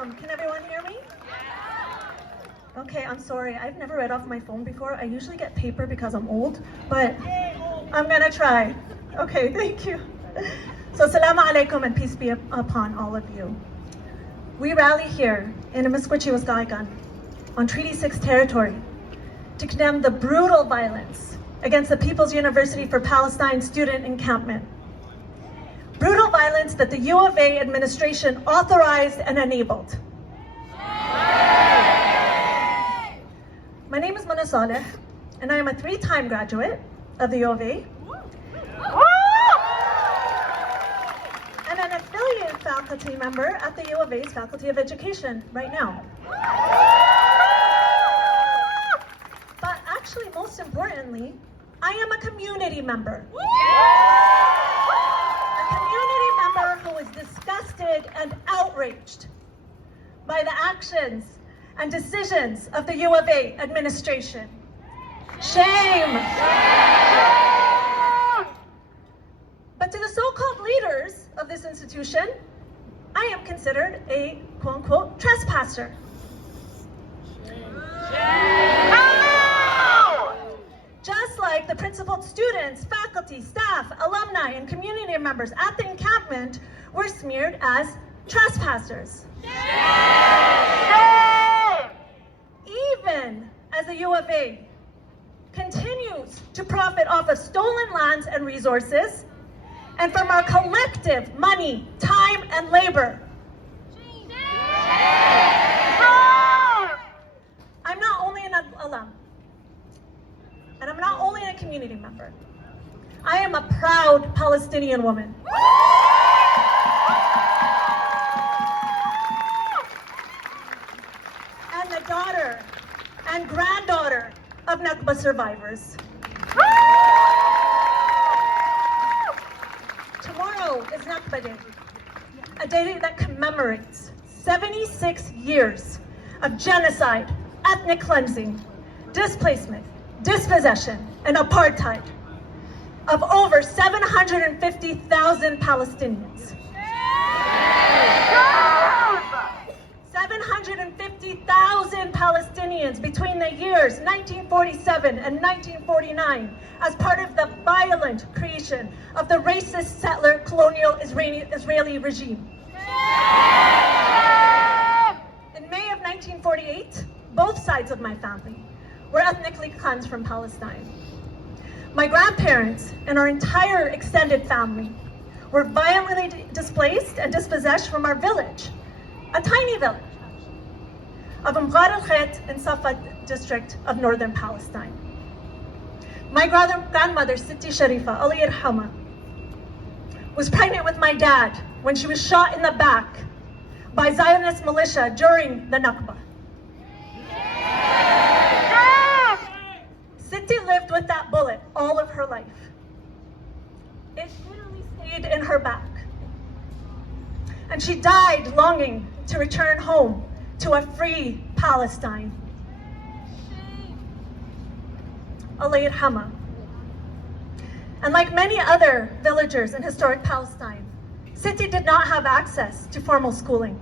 alaikum. Can everyone hear me? Okay, I'm sorry. I've never read off my phone before. I usually get paper because I'm old, but I'm gonna try. Okay, thank you. So, Assalamu alaikum and peace be upon all of you. We rally here in Amisquitchie, Wisconsin, on Treaty 6 territory to condemn the brutal violence against the People's University for Palestine student encampment. Brutal violence that the U of A administration authorized and enabled. My name is Saleh, and I am a 3-time graduate of the U of A, and an affiliate faculty member at the U of A's Faculty of Education right now. But actually, most importantly, I am a community member. A community member who is disgusted and outraged by the actions and decisions of the U of A administration. Shame! But to the so-called leaders of this institution, I am considered a quote-unquote trespasser. Just like the principal students, faculty, staff, alumni, and community members at the encampment were smeared as trespassers. Even as the U of A continues to profit off of stolen lands and resources, and from our collective money, time, and labor. I'm not only an alum, and I'm not only a community member. I am a proud Palestinian woman. And the daughter and granddaughter of Nakba survivors. Tomorrow is Nakba Day, a day that commemorates 76 years of genocide, ethnic cleansing, displacement, dispossession, and apartheid of over 750,000 Palestinians. 750,000 Palestinians between the years 1947 and 1949 as part of the violent creation of the racist settler colonial Israeli regime. In May of 1948, both sides of my family were ethnically cleansed from Palestine. My grandparents and our entire extended family were violently displaced and dispossessed from our village, a tiny village of Mghar al-Khet in Safa district of northern Palestine. My grandmother, Siti Sharifa, Ali Irhama, was pregnant with my dad when she was shot in the back by Zionist militia during the Nakba. Siti lived with that bullet all of her life. It literally stayed in her back. And she died longing to return home to a free Palestine. Allah Yarhama. And like many other villagers in historic Palestine, Siti did not have access to formal schooling.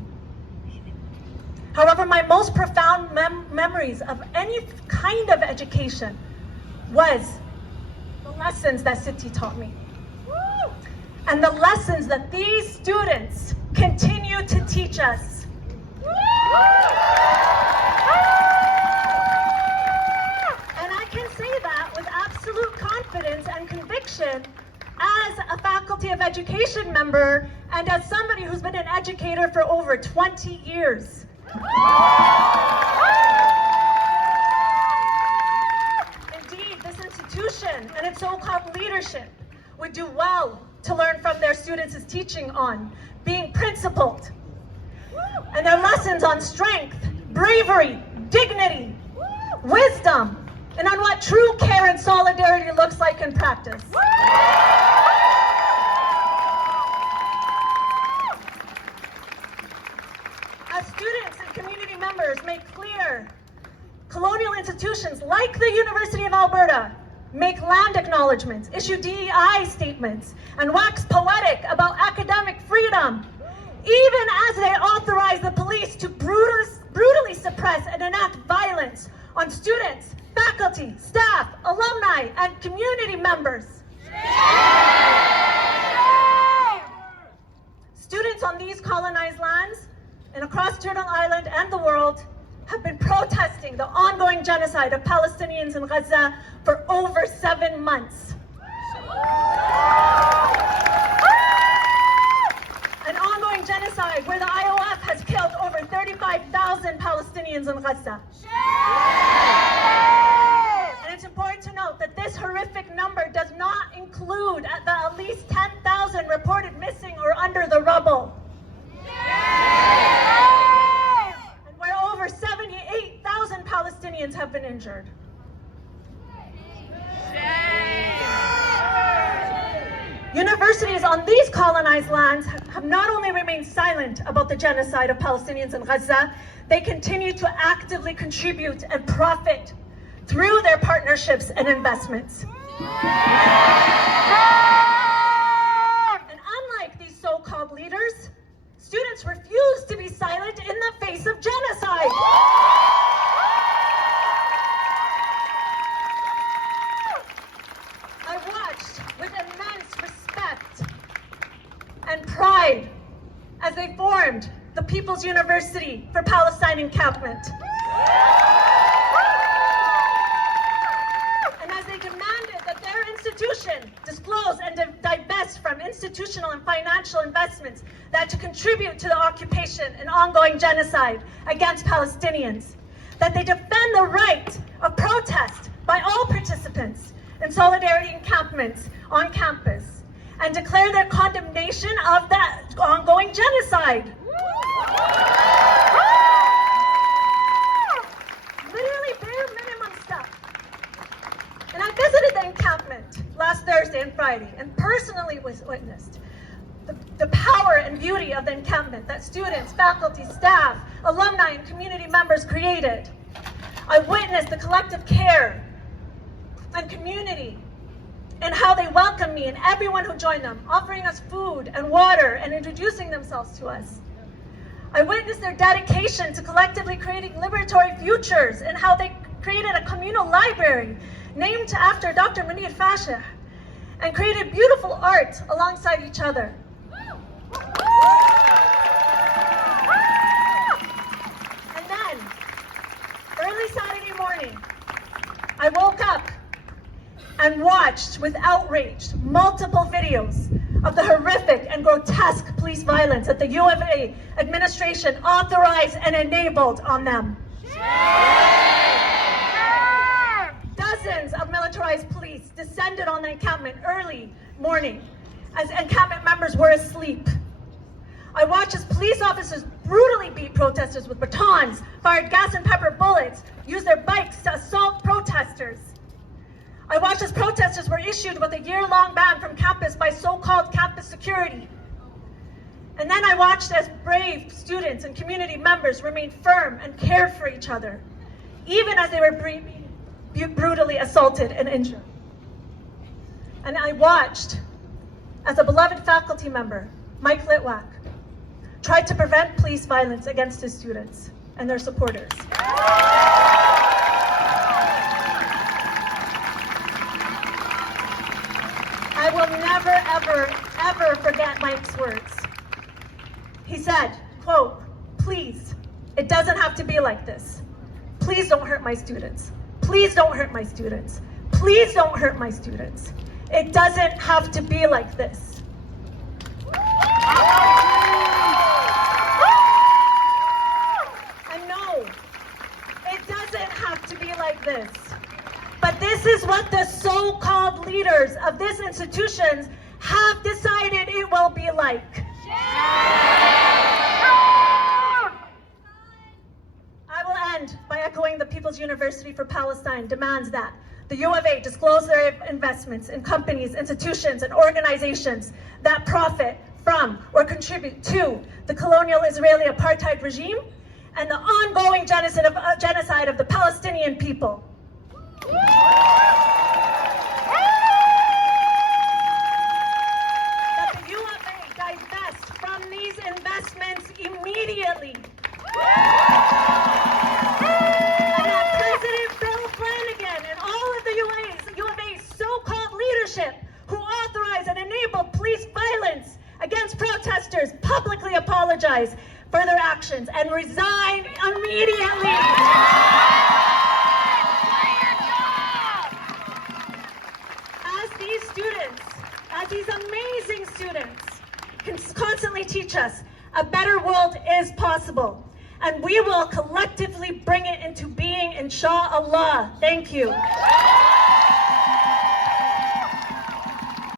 However, my most profound memories of any kind of education was the lessons that Siti taught me. And the lessons that these students continue to teach us. And I can say that with absolute confidence and conviction as a Faculty of Education member and as somebody who's been an educator for over 20 years. Indeed, this institution and its so-called leadership would do well to learn from their students' teaching on being principled, and their lessons on strength, bravery, dignity, wisdom, and on what true care and solidarity looks like in practice. As students and community members make clear, colonial institutions like the University of Alberta make land acknowledgements, issue DEI statements, and wax poetic about academic freedom, even as they authorize the police to suppress and enact violence on students, faculty, staff, alumni, and community members. Students on these colonized lands and across Turtle Island and the world have been protesting the ongoing genocide of Palestinians in Gaza for over 7 months. An ongoing genocide where the IOF has killed over 35,000 Palestinians in Gaza. And it's important to note that this horrific number does not include the at least 10,000 reported missing or under the rubble. And where over 78,000 Palestinians have been injured. Universities on these colonized lands have not only remained silent about the genocide of Palestinians in Gaza, they continue to actively contribute and profit through their partnerships and investments. And unlike these so-called leaders, students refuse to be silent in the face of genocide. I watched with immense respect and pride as they formed the People's University for Palestine encampment. And as they demanded that their institution disclose and divest from institutional and financial investments that to contribute to the occupation and ongoing genocide against Palestinians, that they defend the right of protest by all participants in solidarity encampments on campus, and declare their condemnation of that ongoing genocide. Literally bare minimum stuff. And I visited the encampment last Thursday and Friday and personally witnessed the power and beauty of the encampment that students, faculty, staff, alumni, and community members created. I witnessed the collective care and community and how they welcomed me and everyone who joined them, offering us food and water and introducing themselves to us. I witnessed their dedication to collectively creating liberatory futures and how they created a communal library named after Dr. Munir Fashih and created beautiful art alongside each other. And then, early Saturday morning, I woke up and watched with outrage multiple videos of the horrific and grotesque police violence that the U of A administration authorized and enabled on them. Dozens of militarized police descended on the encampment early morning as encampment members were asleep. I watched as police officers brutally beat protesters with batons, fired gas and pepper bullets, used their bikes to assault protesters. I watched as protesters were issued with a year-long ban from campus by so-called campus security. And then I watched as brave students and community members remained firm and cared for each other, even as they were brutally assaulted and injured. And I watched as a beloved faculty member, Mike Litwack, tried to prevent police violence against his students and their supporters. I will never, ever, ever forget Mike's words. He said, quote, "Please, it doesn't have to be like this. Please don't hurt my students. Please don't hurt my students. Please don't hurt my students. It doesn't have to be like this." And no, it doesn't have to be like this. But this is what the so-called leaders of these institutions have decided it will be like. I will end by echoing the People's University for Palestine demands that the U of A disclose their investments in companies, institutions, and organizations that profit from or contribute to the colonial Israeli apartheid regime and the ongoing genocide of the Palestinian people. That the U of A divest from these investments immediately. leadership who authorized and enabled police violence against protesters publicly apologize for their actions and resign immediately. As these amazing students can constantly teach us, a better world is possible, and we will collectively bring it into being, inshallah. Thank you.